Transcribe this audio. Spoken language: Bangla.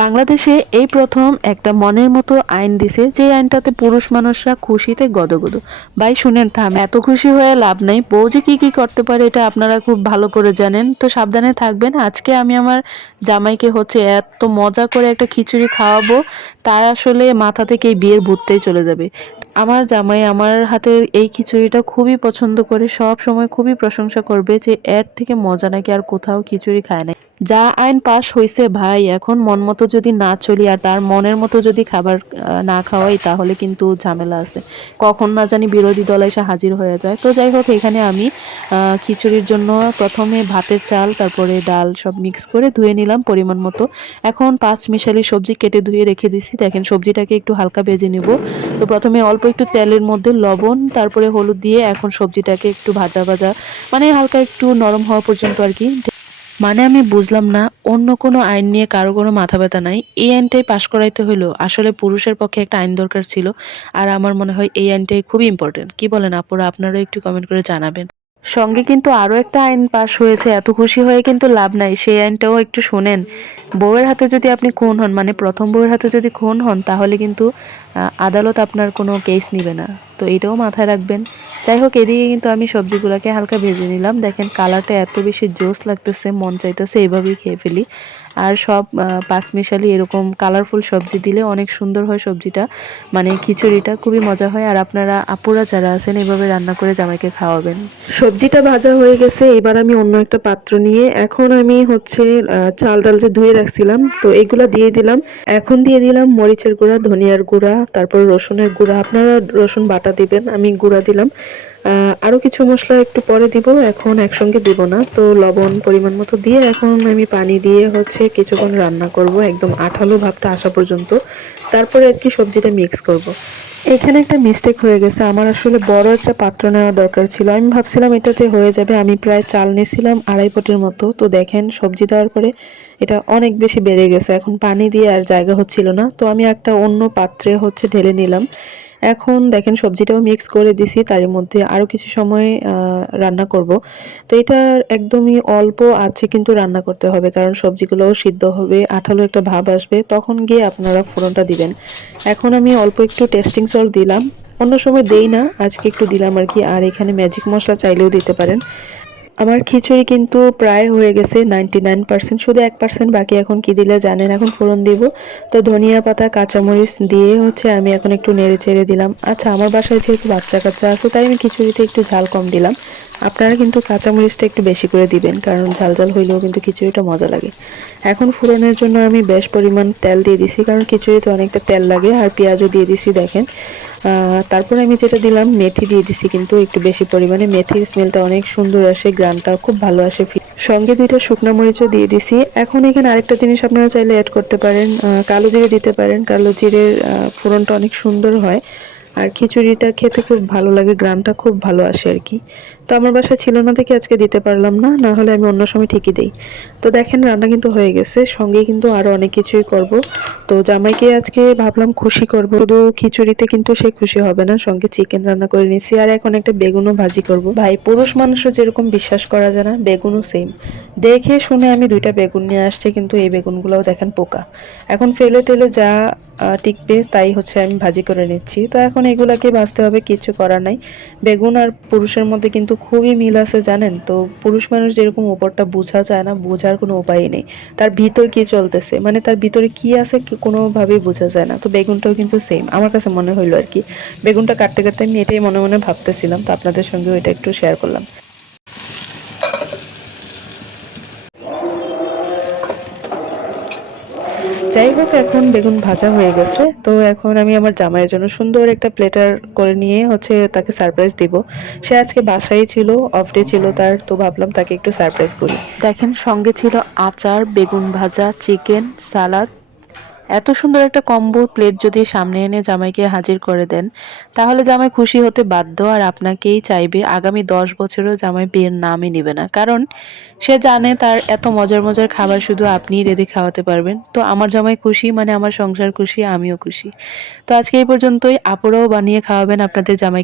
বাংলাদেশে এই প্রথম একটা মনের মতো আইন দিছে, যে আইনটাতে পুরুষ মানুষরা খুশিতে গদগদ। ভাই শুনেন, থাম, এত খুশি হয়ে লাভ নাই। বউ যে কি কি করতে পারে এটা আপনারা খুব ভালো করে জানেন, তো সাবধানে থাকবেন। আজকে আমি আমার জামাইকে হচ্ছে এত মজা করে একটা খিচুড়ি খাওয়াবো, তার আসলে মাথা থেকে এই বিয়ের ভূতটাই চলে যাবে। আমার জামাই আমার হাতের এই খিচুড়িটা খুবই পছন্দ করে, সব সময় খুবই প্রশংসা করবে যে এর থেকে মজা নাকি আর কোথাও খিচুড়ি খায় না। যা আইন পাশ হয়েছে ভাই, এখন মন মতো যদি না চলি আর তার মনের মতো যদি খাবার না খাওয়াই, তাহলে কিন্তু ঝামেলা আছে। কখন না জানি বিরোধী দল এসে হাজির হয়ে যায়। তো যাই হোক, এখানে আমি খিচুড়ির জন্য প্রথমে ভাতের চাল, তারপরে ডাল সব মিক্স করে ধুয়ে নিলাম পরিমাণ মতো। এখন পাঁচ মিশালি সবজি কেটে ধুয়ে রেখে দিছি। দেখেন সবজিটাকে একটু হালকা ভেজে নেব। তো প্রথমে অল্প একটু তেলের মধ্যে লবণ, তারপরে হলুদ দিয়ে এখন সবজিটাকে একটু ভাজা ভাজা, মানে হালকা একটু নরম হওয়া পর্যন্ত আর কি। মানে আমি বুঝলাম না, অন্য কোনো আইন নিয়ে কারো কোনো মাথা ব্যথা নাই, এই আইনটাই পাশ করাইতে হইলো। আসলে পুরুষের পক্ষে একটা আইন দরকার ছিল, আর আমার মনে হয় এই আইনটাই খুবই ইম্পর্টেন্ট। কি বলেন আপুরা? আপনারাও একটু কমেন্ট করে জানাবেন। সঙ্গে কিন্তু আরো একটা আইন পাশ হয়েছে, এত খুশি হয়ে কিন্তু লাভ নাই, সেই আইনটাও একটু শোনেন। বউয়ের হাতে যদি আপনি খুন হন, মানে প্রথম বউয়ের হাতে যদি খুন হন, তাহলে কিন্তু আদালত আপনার কোনো কেস নিবে না। তো এটাও মাথায় রাখবেন। যাই হোক, এদিকে কিন্তু আমি সবজিগুলোকে হালকা ভেজে নিলাম। দেখেন কালারটা এত বেশি জোস লাগতেছে, মন চাইতেছে এভাবেই খেয়ে ফেলি। আর সব পাঁচমিশালি এরকম কালারফুল সবজি দিলে অনেক সুন্দর হয় সবজিটা, মানে খিচুড়িটা খুবই মজা হয়। আর আপনারা আপুরা যারা আছেন এভাবে রান্না করে জামাইকে খাওয়াবেন। সবজিটা ভাজা হয়ে গেছে, এবার আমি অন্য একটা পাত্র নিয়ে এখন আমি হচ্ছে চাল ডাল যে ধুয়ে রাখছিলাম, তো এগুলা দিয়ে দিলাম। এখন দিয়ে দিলাম মরিচের গুঁড়া, ধনিয়ার গুঁড়া, তারপর রসুনের গুঁড়া। আপনারা রসুন বাটা দিবেন, আমি গুঁড়া দিলাম। আরো কিছু মশলা একটু পরে দিব, এখন একসঙ্গে দিব না। তো লবণ পরিমাণ মতো দিয়ে এখন আমি পানি দিয়ে হচ্ছে কিছুক্ষণ রান্না করব, একদম আঠালো ভাবটা আসা পর্যন্ত। তারপরে আর কি সবজিটা মিক্স করব। এখানে একটা মিস্টেক হয়ে গেছে, আমার আসলে বড় একটা পাত্র নেওয়া দরকার ছিল। আমি ভাবছিলাম এটাতে হয়ে যাবে। আমি প্রায় চাল নিয়েছিলাম 2.5 পটের মতো। তো দেখেন সবজি দেওয়ার পরে এটা অনেক বেশি বেড়ে গেছে, এখন পানি দিয়ে আর জায়গা হচ্ছিল না। তো আমি একটা অন্য পাত্রে হচ্ছে ঢেলে নিলাম। এখন দেখেন সবজিটাও মিক্স করে দিছি, তার মধ্যে আরো কিছু সময় রান্না করব। তো এটা একদমই অল্প আছে কিন্তু রান্না করতে হবে, কারণ সবজিগুলোও সিদ্ধ হবে, আঠালো একটা ভাব আসবে, তখন গিয়ে আপনারা ফোড়নটা দিবেন। এখন আমি অল্প একটু টেস্টিং সল্ট দিলাম, অন্য সময় দেই না, আজকে একটু দিলাম আর কি। আর এখানে ম্যাজিক মশলা চাইলেও দিতে পারেন। আমার খিচুড়ি কিন্তু প্রায় হয়ে গেছে 99%, শুধু 1% বাকি। এখন কি দিলে জানেন? এখন ফোড়ন দিব। তো ধনিয়া পাতা, কাঁচামরিচ দিয়ে হচ্ছে আমি এখন একটু নেড়ে চেড়ে দিলাম। আচ্ছা, আমার বাসায় যেহেতু বাচ্চা কাচ্চা আছে, তাই আমি খিচুড়িতে একটু ঝাল কম দিলাম। আপনারা কিন্তু কাঁচামরিচটা একটু বেশি করে দিবেন, কারণ ঝাল ঝাল হইলেও কিন্তু খিচুড়িটা মজা লাগে। এখন ফোড়নের জন্য আমি বেশ পরিমাণ তেল দিয়ে দিছি, কারণ খিচুড়িতে অনেকটা তেল লাগে। আর পেঁয়াজও দিয়ে দিছি দেখেন। তারপরে আমি যেটা দিলাম, মেথি দিয়ে দিছি কিন্তু একটু বেশি পরিমাণে। মেথির স্মেলটা অনেক সুন্দর আসে, গ্রানটা খুব ভালো আসে। সঙ্গে 2টা শুকনো মরিচও দিয়ে দিছি। এখন এখানে আরেকটা জিনিস আপনারা চাইলে অ্যাড করতে পারেন, কালো জিরে দিতে পারেন। কালো জিরের ফোড়নটা অনেক সুন্দর হয়, আর খিচুড়িটা খেতে খুব ভালো লাগে, গ্রানটা খুব ভালো আসে আর কি। তো আমার বাসায় ছিল না দেখে আজকে দিতে পারলাম না, না হলে আমি অন্য সময় ঠিকই দেই। তো দেখেন রান্না কিন্তু হয়ে গেছে, সঙ্গে কিন্তু আরো অনেক কিছুই করব। তো জামাইকে আজকে ভাবলাম খুশি করব, শুধু খিচুড়িতে কিন্তু সে খুশি হবে না, সঙ্গে চিকেন রান্না করে নিয়েছি, আর এখন একটা বেগুনও ভাজি করব। ভাই পুরুষ মানুষও যেরকম বিশ্বাস করা যায় না, বেগুনও সেম। দেখে শুনে আমি 2টা বেগুন নিয়ে আসছি, কিন্তু এই বেগুনগুলোও দেখেন পোকা। এখন ফেলে টেলে যা টিকবে তাই হচ্ছে আমি ভাজি করে নিচ্ছি। তো এখন এগুলাকে ভাজতে হবে, কিছু করার নাই। বেগুন আর পুরুষের মধ্যে কিন্তু খুবই মিল আছে জানেন তো। পুরুষ মানুষ যেরকম উপরটা বোঝা যায় না, বোঝার কোনো উপায়ই নেই। তার ভিতর কি চলতেছে, মানে তার ভিতরে কি আছে কোনোভাবেই বোঝা যায় না। তো বেগুনটাও কিন্তু সেম আমার কাছে মনে হইলো আর কি। বেগুনটা কাটতে কাটতে আমি এটাই মনে মনে ভাবতেছিলাম, তো আপনাদের সঙ্গেও এটা একটু শেয়ার করলাম। যাই হোক, এখন বেগুন ভাজা হয়ে গেছে। তো এখন আমি আমার জামাইয়ের জন্য সুন্দর একটা প্লেটার করে নিয়ে হচ্ছে তাকে সারপ্রাইজ দিব। সে আজকে বাসায় ছিল, অফ ডে ছিল তার, তো ভাবলাম তাকে একটু সারপ্রাইজ করি। দেখেন সঙ্গে ছিল আচার, বেগুন ভাজা, চিকেন, সালাদ। এত সুন্দর একটা কম্বো প্লেট যদি সামনে এনে জামাইকে হাজির করে দেন, তাহলে জামাই খুশি হতে বাধ্য, আর আপনাকেই চাইবে। আগামী 10 বছরেও জামাই বিয়ের নামই নিবে না, কারণ সে জানে তার এত মজার মজার খাবার শুধু আপনিই রেঁধে খাওয়াতে পারবেন। তো আমার জামাই খুশি মানে আমার সংসার খুশি, আমিও খুশি। তো আজকে এই পর্যন্তই। আপুরাও বানিয়ে খাওয়াবেন আপনাদের জামাই।